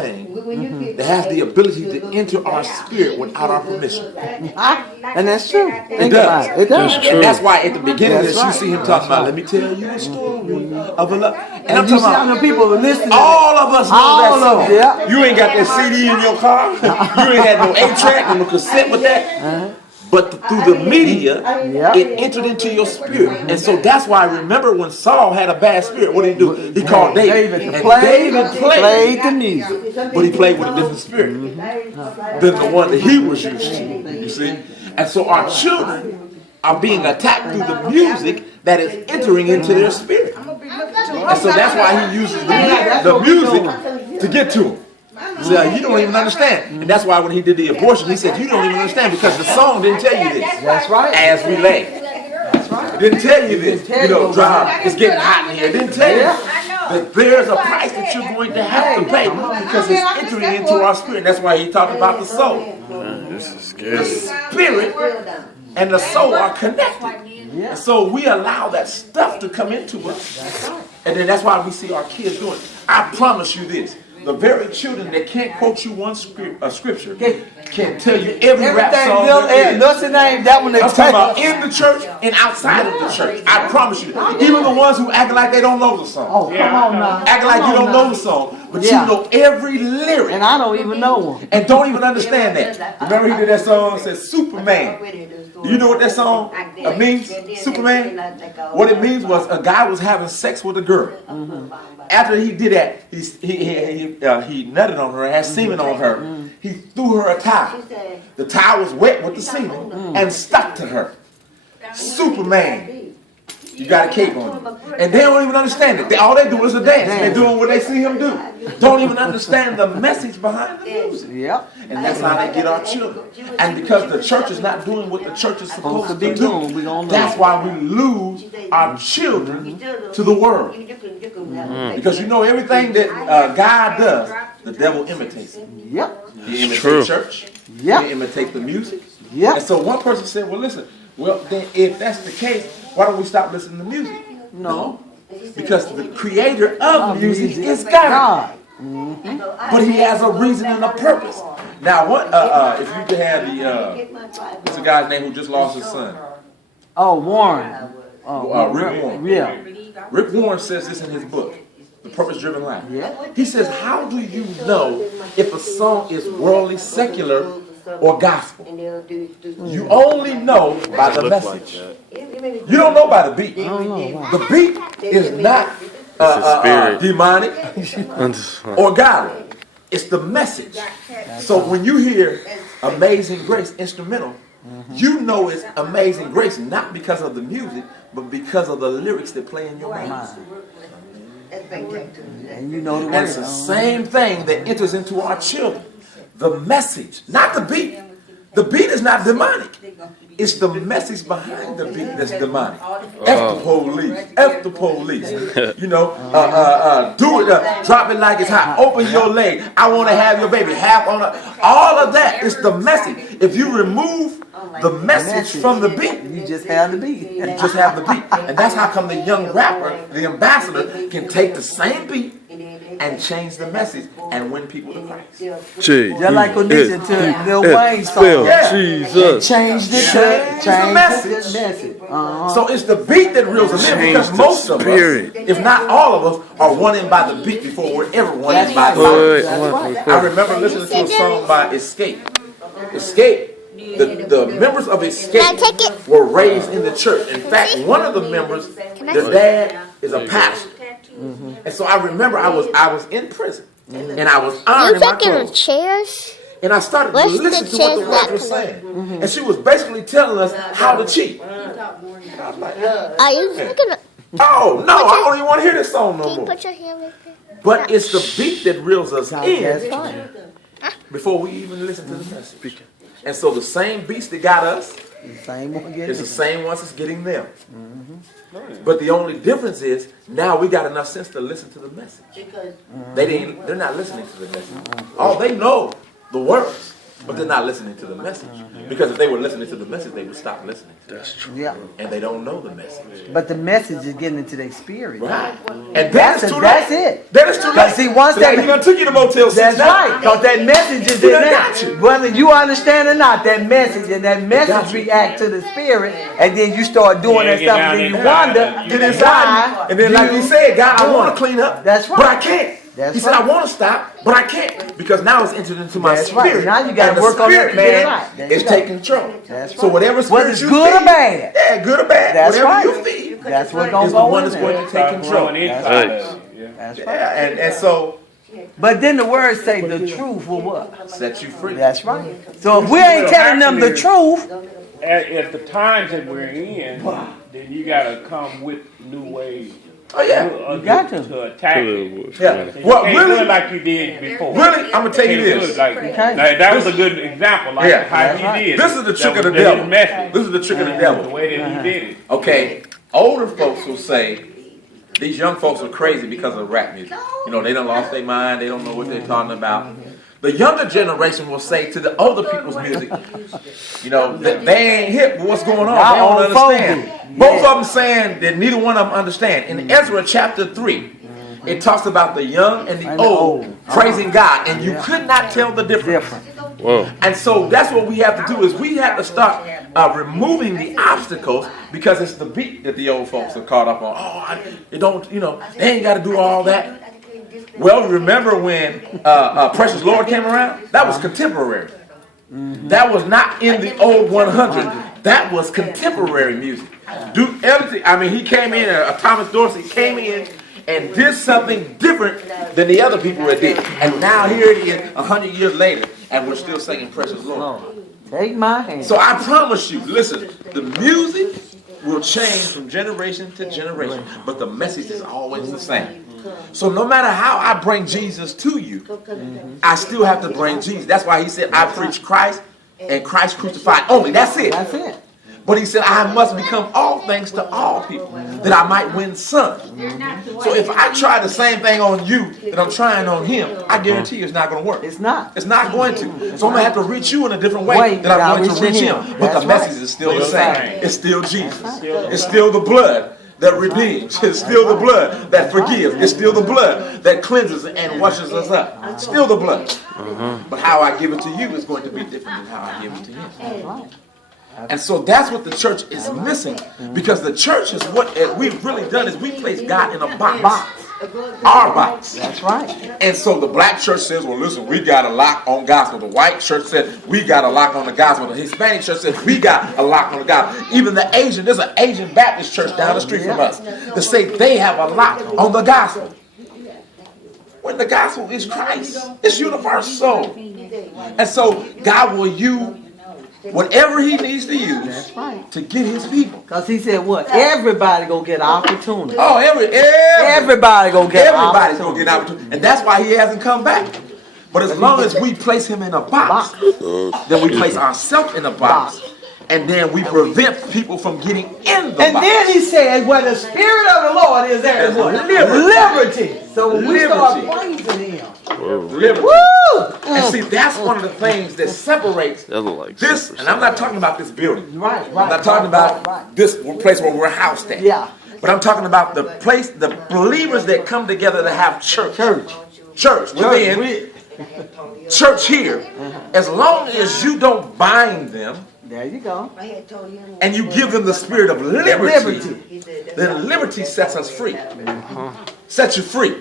thing that has the ability to enter our spirit without our permission. And that's true. It does. It does. And that's why at the beginning of this, you see him talking about, let me tell you a story of a love. And I'm you talking about the people listening. all of us know All that song. of them, yeah. You ain't got that CD in your car. You ain't had no 8-track, no cassette with that. But through the media, it entered into your spirit. And so that's why I remember when Saul had a bad spirit, what did he do? He called David. And David played the music. but he played with a different spirit than the one that he was used to. You see? And so our children are being attacked through the music that is entering into their spirit. And so that's why he uses the music to get to them. See, you don't even understand. And that's why when he did the abortion, he said, you don't even understand because the song didn't tell you this. That's right. As we lay. It didn't tell you this. You know, drive, it's getting hot in here. It didn't tell you that there's a price that you're going to have to pay because it's entering into our spirit. That's why he talked about the soul. This is scary. The spirit and the soul are connected. And so we allow that stuff to come into us. And then that's why we see our kids doing it. I promise you this. The very children that can't quote you one scripture can tell you every rap song there is. What's the name? That one. I'm talking about in the church and outside of the church. I promise you. Even the ones who act like they don't know the song. Oh, come on now. Act like you don't know the song, but you know every lyric. And I don't even know one. And don't even understand that. Remember he did that song that says Superman. Do you know what that song means? Superman? What it means was a guy was having sex with a girl. After he did that, he nutted on her, had semen on her. He threw her a towel. The towel was wet with the semen and stuck to her. Superman. You got a cape on. And they don't even understand it. All they do is a dance. They're doing what they see him do. Don't even understand the message behind the music. Yep. And that's how they get our children. And because the church is not doing what the church is supposed to be doing, that's why we lose our children to the world. Because you know everything that God does, the devil imitates it. Yep. He imitates church. Yep. He imitates the music. Yep. And so one person said, well, listen, well, then if that's the case, why don't we stop listening to music? No. Because the creator of music is God. But he has a reason and a purpose. Now, what if you could have what's the guy's name who just lost his son? Oh, Warren. Rick Warren. Yeah. Rick Warren says this in his book, The Purpose-Driven Life. Yeah. He says, how do you know if a song is worldly, secular, or gospel? You only know by the message. You don't know by the beat. The beat is not demonic or godly. It's the message. So when you hear Amazing Grace instrumental, you know it's Amazing Grace not because of the music, but because of the lyrics that play in your mind. And you know the And it's the same thing that enters into our children. The message, not the beat. The beat is not demonic. It's the message behind the beat that's demonic. F the police. F the police. You know, do it. Drop it like it's hot. Open your leg. I want to have your baby. Half on a. All of that is the message. If you remove the message from the beat, you just have the beat. You just have the beat. And that's how come the young rapper, the ambassador, can take the same beat and change the message and win people to Christ. Just like Condition to Lil Wayne's song. Jesus. Change the message. So it's the beat that reels them in because most of us, if not all of us, are won in by the beat before we're ever won in by the beat. I remember listening to a song by Escape. Escape. The members of Escape were raised in the church. In fact, one of the members, the dad, is a pastor. And so I remember I was in prison and I was ironing my clothes. Chairs? And I started to listen to what the words were saying. And she was basically telling us how to cheat. And I was like, Are you thinking? oh no, I don't even want to hear this song no Can you more. put your hand right there? But it's the beat that reels us in before we even listen to the message. And so the same beats that got us is the same ones that's getting them. But the only difference is now we got enough sense to listen to the message. They're not listening to the message. All they know the words. but they're not listening to the message. Because if they were listening to the message, they would stop listening. That's true. Yeah. And they don't know the message. But the message is getting into their spirit. Right. And that's too late. That's it. That is too late. But see, once that he done took you to Motel 6. That's right. Because that message is in there. Whether you understand or not, that message and that message react to the spirit, and then you start doing that stuff, and then you wonder, Get inside. And then, like you said, God, I want to clean up. That's right. But I can't. That's he said, I want to stop, but I can't. Because now it's entered into my spirit. Right. Now you got to work on that, man. It's taking control. That's right. So whatever spirit whether it's good or bad. Yeah, good or bad. That's whatever right. you feed. That's what's going is to the go one in that's there. going to take control. That's right. And so but then the words say the truth will what? Set you free. That's right. So if we ain't telling them the truth, at the times that we're in, then you got to come with new ways. Oh yeah, you got to attack it. Yeah. You Well, can't really, do it like you did before. really, I'm gonna tell you Can't do this. it like that was a good example. Like how he did. This is the trick of the That was devil. his message. This is the trick of the The devil. way that he did it. Okay, older folks will say these young folks are crazy because of rap music. You know, they done lost their mind. They don't know what they're talking about. The younger generation will say to the older people's music, you know, that they ain't hip with what's going on. They don't understand. Both of them saying that neither one of them understand. In Ezra chapter 3, it talks about the young and the old praising God, and you could not tell the difference. Whoa. And so that's what we have to do is we have to start removing the obstacles because it's the beat that the old folks are caught up on. They don't, you know, they ain't got to do all that. Well, remember when Precious Lord came around? That was contemporary. That was not in the old 100. That was contemporary music. Duke Ellington, I mean, he came in, Thomas Dorsey came in and did something different than the other people that did. And now here it is, 100 years later, and we're still singing Precious Lord. take my hand. So I promise you, listen, the music will change from generation to generation, but the message is always the same. So no matter how I bring Jesus to you, I still have to bring Jesus. That's why he said, I preach Christ and Christ crucified only. That's it. That's it. But he said, I must become all things to all people, that I might win some. So if I try the same thing on you that I'm trying on him, I guarantee you it's not going to work. It's not. It's not going to. So I'm going to have to reach you in a different way that I'm going to reach him. But the message is still the same. It's still Jesus. It's still the blood that redeems. It's still the blood that forgives. It's still the blood that cleanses and washes us up. Still the blood. But how I give it to you is going to be different than how I give it to him. And so that's what the church is missing, because the church is what we've really done is we place God in a box. Our box. That's right. And so the black church says, well, listen, we got a lock on gospel. The white church said, we got a lock on the gospel. The Hispanic church said, we got a lock on the gospel. Even the Asian, there's an Asian Baptist church down the street from us that say they have a lock on the gospel. When the gospel is Christ, it's universal. And so God will use whatever he needs to use to get his people. Because he said what? Everybody gonna get an opportunity. Oh, everybody gonna get an everybody's opportunity. gonna get an opportunity. And that's why he hasn't come back. But as long as we place him in a box, then we place ourselves in a box. And then we prevent people from getting in the box. And then he said, where the Spirit of the Lord is, there is what? Liberty. So when we start praising him. Liberty. Woo! And see, that's one of the things that separates this, and I'm not talking about this building. Right. I'm not talking about this place where we're housed at. Yeah. But I'm talking about the place, the believers that come together to have church. Church within. Church here. As long as you don't bind them, there you go. and you give them the spirit of liberty, then liberty sets us free. Sets you free.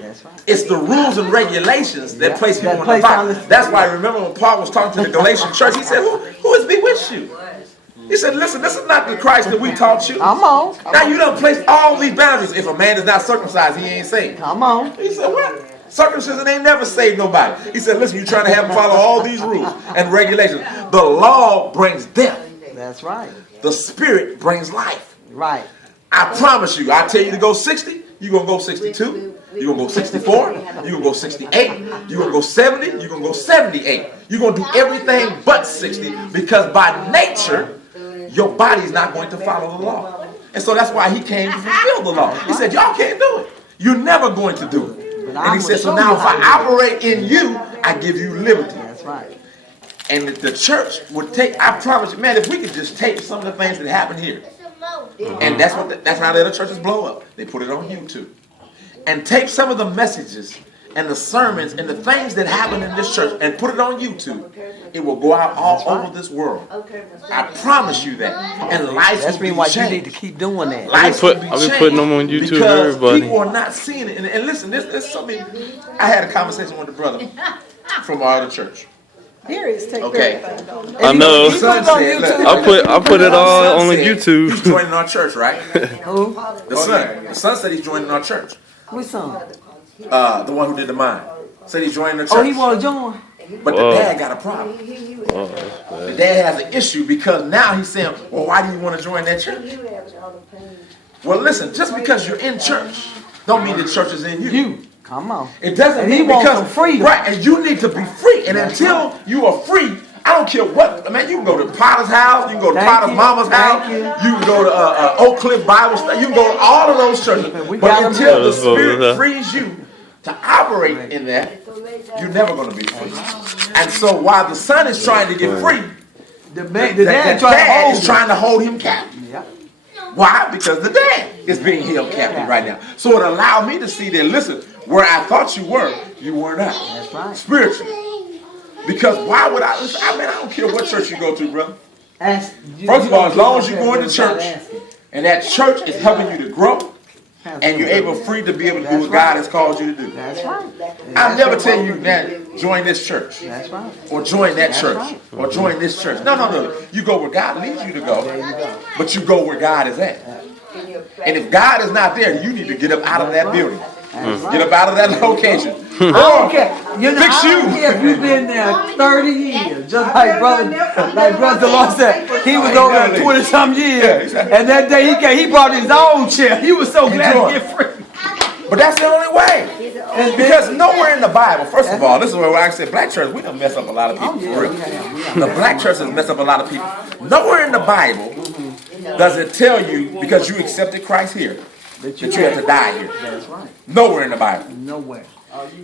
It's the rules and regulations that place people in the box. That's why I remember when Paul was talking to the Galatian church, he said, who is bewitched you? He said, listen, this is not the Christ that we taught you. Come on. Now you don't place all these boundaries. If a man is not circumcised, he ain't saved. Come on. He said, what? Circumcision ain't never saved nobody. He said, listen, you're trying to have them follow all these rules and regulations. The law brings death. That's right. The spirit brings life. Right. I promise you, I tell you to go 60, you're going to go 62, you're going to go 64, you're going to go 68, you're going to go 70, you're going to go 78. You're going to do everything but 60 because by nature, your body's not going to follow the law. And so that's why he came to fulfill the law. He said, y'all can't do it. You're never going to do it. And he said, so now if I operate in you, I give you liberty. That's right. And the church would take, I promise you, man, if we could just take some of the things that happen here, and that's how the other churches blow up. They put it on YouTube. And take some of the messages and the sermons and the things that happen in this church and put it on YouTube. It will go out all over this world. I promise you that. And life will be why changed. you need to keep doing that. Life will be I've been changed putting them on YouTube, because everybody. people are not seeing it. And listen, there's something. I had a conversation with a brother from our other church. Okay. I know. The son said, look, I put it all the son on said YouTube. He's joining our church, right? Who? The son said he's joining our church. Which son? The one who did the mine. Said he's joining the church. Oh, he want to join? But the dad got a problem. The dad has an issue because now he's saying, well, why do you want to join that church? Well, listen, just because you're in church, don't mean the church is in you. Come on. It doesn't And he mean wants because, some freedom. right, and you need to be free. And until you are free, I don't care what, man, you can go to Potter's house, you can go to Potter's mama's house, you can go to Oak Cliff Bible study, you can go to all of those churches. But until the Spirit frees you to operate in that, you're never going to be free. And so while the son is trying to get free, the dad is trying to hold him captive. Why? Because the dad is being held captive right now. So it allowed me to see that, listen, where I thought you were not. That's right. Spiritually. Because why would I, listen, I don't care what church you go to, brother. First of all, as long as you're going to church, and that church is helping you to grow, and you're able free to be able to do what God has called you to do. That's right. I'll never tell you that join this church. That's right. Or join that church. Or join this church. No. You go where God leads you to go. But you go where God is at. And if God is not there, you need to get up out of that building. Get up out of that location. I don't care. You know, Fix I don't care if you've been there 30 years. Just like brother DeLon said, he was over there 20-some years. And that day he brought his own chair. He was so glad to get free. But that's the only way. Because nowhere in the Bible, first of all, this is where I said black church, we done mess up a lot of people. The black church has messed up a lot of people. Nowhere in the Bible does it tell you, because you accepted Christ here, that you have to die here. That's right. Nowhere in the Bible. Nowhere.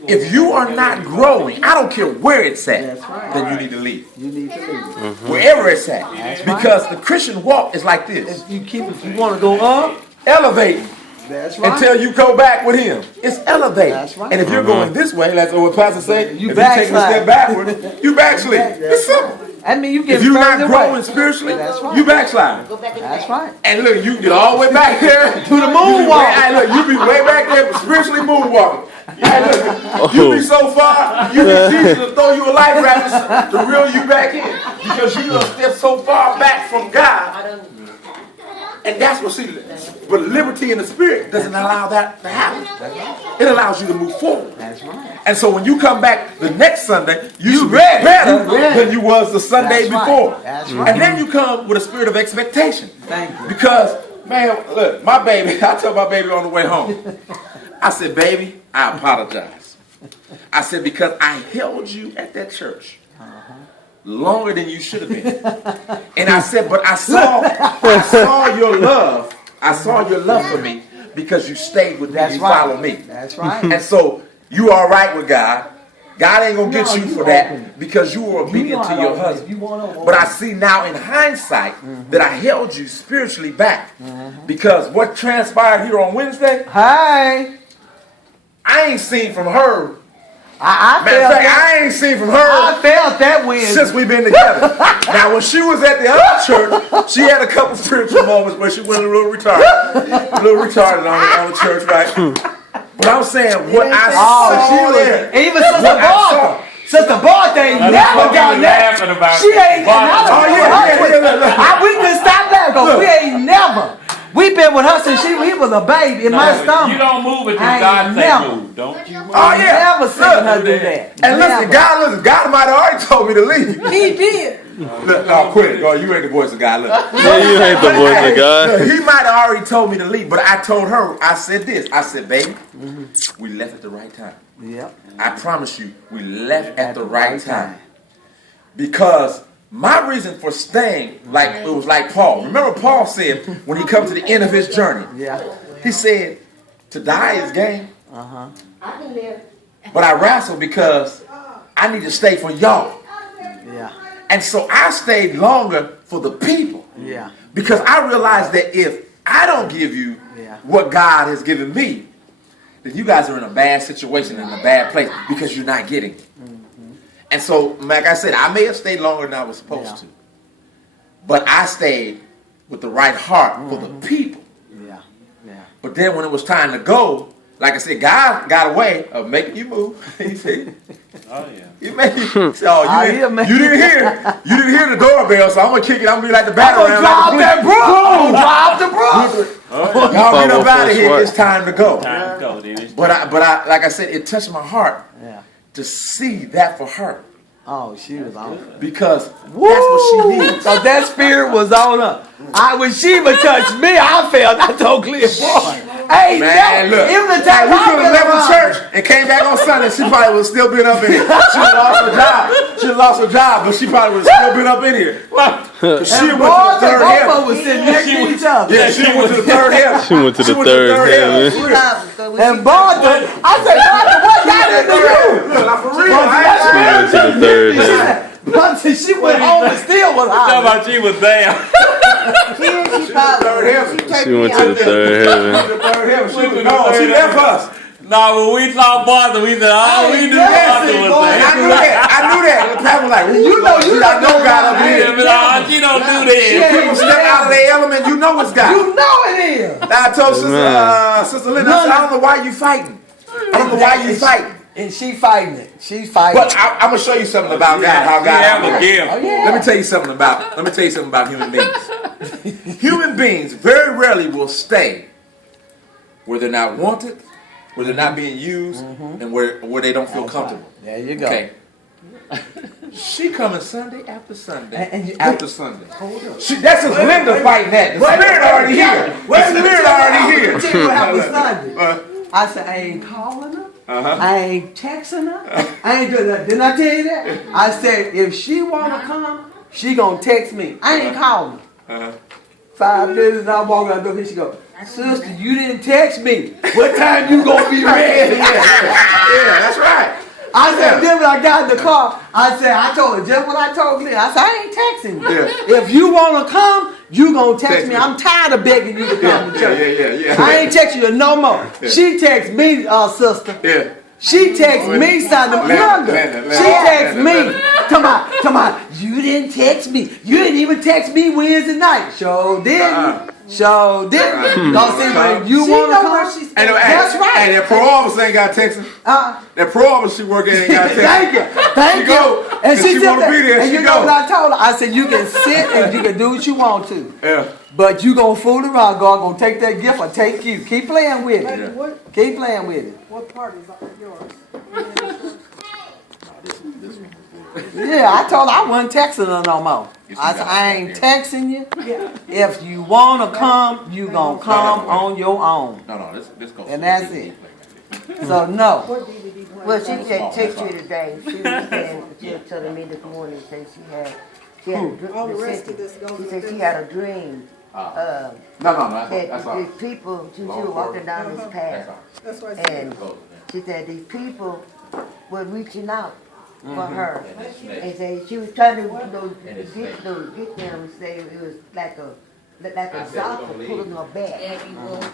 If you are not growing, I don't care where it's at, That's right. then you need to leave. You need to leave. Wherever it's at. Because the Christian walk is like this. If you want to go up, Elevating. that's right. Until you go back with him. It's elevating. That's right. And if you're going this way, that's what Pastor say, if you're taking a backslide. step backward, you backslide. It's simple. I mean, you get If you're not further growing away. spiritually, That's right. you backslide. That's right. And look, you get all the way back there To the moonwalk. You be way back there spiritually moonwalking. Yeah, look, you be so far, you need Jesus to throw you a life raft to reel you back in. Because you done stepped so far back from God. And that's what but liberty in the spirit doesn't allow that to happen. It allows you to move forward. That's right. And so when you come back the next Sunday, you should be better than you was the Sunday before. That's right. And then you come with a spirit of expectation. Thank you. Because, man, look, my baby, I told my baby on the way home, I said, baby, I apologize. I said, because I held you at that church longer than you should have been. And I said, but I saw your love. I saw your love for me because you stayed with me. You followed me. That's right. And so you all right with God. God ain't going to get you for that because you were obedient to your husband. But I see now in hindsight that I held you spiritually back because what transpired here on Wednesday, Hey. I ain't seen from her. I Matter of fact, I ain't seen from her. I felt that Wednesday. Since we've been together. Now, when she was at the other church, she had a couple spiritual moments where she went a little retarded. On the church, right? But I'm saying what I saw there. Even Sister Bartha. Sister Bartha ain't never done that. She ain't never. We couldn't stop that because we ain't never. We've been with her since he was a baby in my stomach. You don't move until God say move, don't you? Oh yeah. Never seen her do that. And listen, God might have already told me to leave. He did. Look, no, quit it. God, you ain't the voice of God. Look. Yeah, you ain't the voice of God. Look, he might have already told me to leave, but I told her, I said this. I said, baby, we left at the right time. Yep. I promise you, we left at the right time. Because my reason for staying, it was like Paul. Remember Paul said, when he comes to the end of his journey, he said, to die is gain. But I wrestle because I need to stay for y'all. Yeah. And so I stayed longer for the people. Yeah. Because I realized that if I don't give you what God has given me, then you guys are in a bad situation, in a bad place, because you're not getting it. And so, like I said, I may have stayed longer than I was supposed to. But I stayed with the right heart for the people. Yeah. But then when it was time to go, like I said, God got a way of making you move. You see? Oh yeah. You made so you didn't hear the doorbell, so I'm gonna kick it. I'm gonna be like the battering ram. Drop the broom. Y'all get up out of here. It's time to go. Time to go. Then it's But I, like I said, it touched my heart to see that for her. Oh, she was on. Because that's what she needs. So that spirit was on her. When Sheba touched me, I felt. I told Clear, boy. Hey, man, look. Even the time we could have left the church and came back on Sunday, she probably would have still been up in here. She would have lost her job. She would have lost her job, but she probably would have still been up in here. She went to the third heaven. was sitting next to each other. Yeah, she went to the third heaven. She went to the third heaven. And Martha, I said, Martha, what got into you? Look, for real. She went to the third heaven. Martha, she went home and still was Talking hollering. about she was there. She went to the third heaven. She left us. No, when we saw Martha, we said, oh, we knew Martha was there. I knew that. The pastor was like, I know God up here. She don't do that. People step out of their element, you know it's God. You know it is. I told Sister Linda, I said, I don't know why you fighting. I don't know why you fighting. And she fighting it. She's fighting. But I'm gonna show you something about God. How God have a gift. Let me tell you something about human beings. Human beings very rarely will stay where they're not wanted, where they're not being used, and where they don't feel comfortable. There you go. Okay. She coming Sunday after Sunday And after Sunday. That's just Linda fighting that. The spirit already here. The spirit already here. Tell you what happened Sunday. I said, I ain't calling her. I ain't texting her. I ain't doing that. Didn't I tell you that? I said, if she wanna come, she gonna text me. I ain't calling her. 5 minutes and I walk out the door and she go, sister, you didn't text me. What time you gonna be ready? Yeah, that's right. I said, then when I got in the car, I told her just what I told Glenn. I said, I ain't texting you. Yeah. If you want to come, you going to text me. I'm tired of begging you to come to church. Yeah. I ain't texting you no more. Yeah. She text me, sister. Yeah. She text me, Sunday. She text me. Come on. You didn't text me. You didn't even text me Wednesday night. Sure didn't. Sure didn't. Don't say when you want to come. That's right. And that pro officer ain't got texting. That pro officer she working ain't got texting. Thank you. And she want to be there. And you know what I told her? I said, you can sit and you can do what you want to. Yeah. But you gonna fool around. God gonna take that gift or take you. Keep playing with it. Yeah. Keep playing with it. What part is yours? Yeah, I told her I wasn't texting her no more. I said, I ain't texting you. If you want to come, you going to come on your own. No, this goes. And that's it. So, no. Well, she said text you today. She was saying, she was telling me this morning, said she had a dream. She said she had a dream. No, That that's all. these people, she was walking down this path, That's what I and she said these people were reaching out for her, and say she was trying to get them. Say it was like a doctor pulling her back,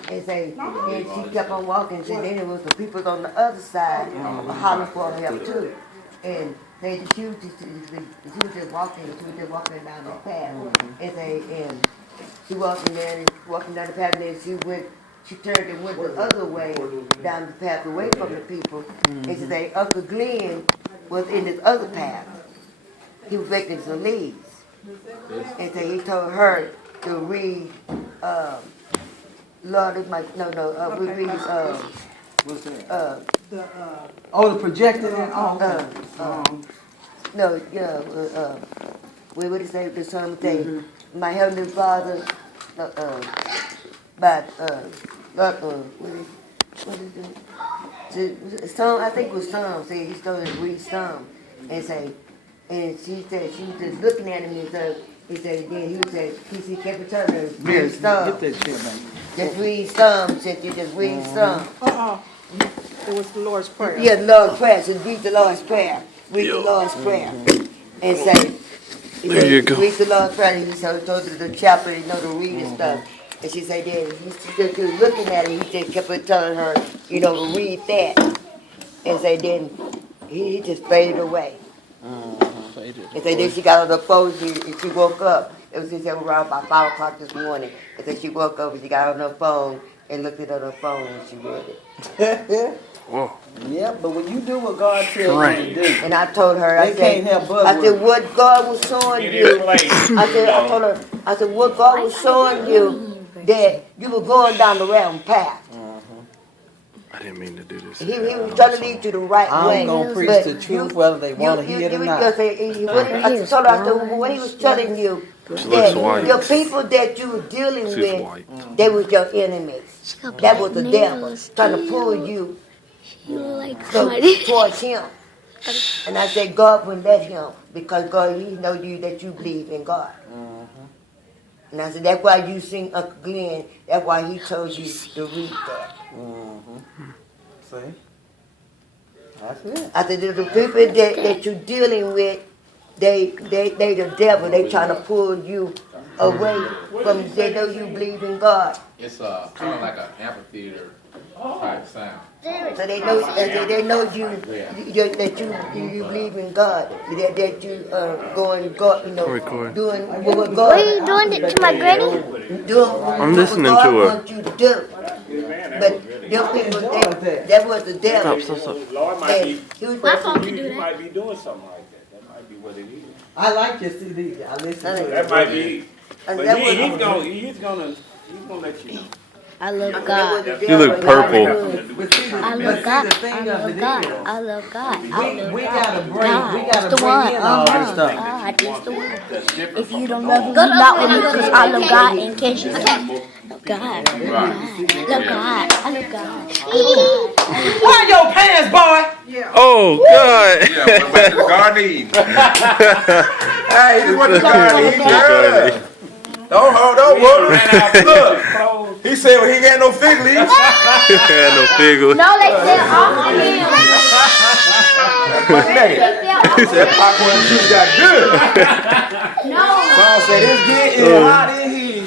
and say, and she kept on walking. So then it was the people on the other side hollering for help too, and they she was just walking down the path, and and she walking down the path, and then she turned and went the other way down the path away from the people, and she said Uncle Glenn was in this other path. He was making some leaves. And so he told her to read, Lord is my, we read, What's that? The projector? what did he say, the song thing? My Heavenly Father, what is it? Some, I think it was some. Say he started to read some, and she said she was just looking at him, and so he said he kept telling her read some. Get that shit, man. Just read some, since you just read some. It was the Lord's Prayer. Yeah, the Lord's Prayer. So read the Lord's Prayer. Read the Lord's Prayer, and say There you go. Read the Lord's Prayer. He just told her the chapter, you know, to read and stuff. And she said, yeah, she was looking at it. He just kept on telling her, you know, to read that. And so then he just faded away. And so then she got on the phone and she woke up. It was just around about 5 o'clock this morning. And so she woke up and she got on her phone and looked at her phone and she read it. Whoa. Yeah, but when you do what God tells you to do, And I told her, I they can't help but said, what God was showing Get you. in place. I told her, I said, what God was showing you that you were going down the wrong path. I didn't mean to do this. He was trying to lead you the right way. I'm gonna preach but the truth whether they want to hear it or not. I told her, I said, what he was telling you, She looks that white. your people that you were dealing She's with, white. they was your enemies. That was the devil trying to pull you You like honey. towards him. And I said, God wouldn't let him because God, he know you that you believe in God. And I said, that's why you sing Uncle Glenn. That's why he told you to read that. See? That's it. I said, the people that you're dealing with, they the devil. They trying to pull you away from, they know you believe in God. It's kind of like an amphitheater type sound. So they know you that you believe in God. That you going God, you know, Record. doing what What God. are you doing it to my granny? Doing I'm listening what God to her. wants you to do. But them people, that was the devil. Stop. Lord might be, He was My phone can he do that. might be doing something like that. That might be what it is. I like your CD. I listen to That it. might be. And But that he's was- gonna let you know. I love that was God. the You look devil. purple. But see, I but love see, God. the thing I of love it God. is, I love God. I love we God. gotta bring That's the one. in all this stuff. God is the one. If you don't love him, you're not with me because I love God. In case you don't. Love God. Love God. I love God. Wear your pants, boy. Oh, God. Yeah, went back to the Garden Eden. Hey, he just went to the Garden Eden. Yeah. Don't worry. Look, he said he ain't got no fig leaves. Had no figure. No, they said off again. But hey, he said popcorn and juice got good. No. Song said it's getting hot in here.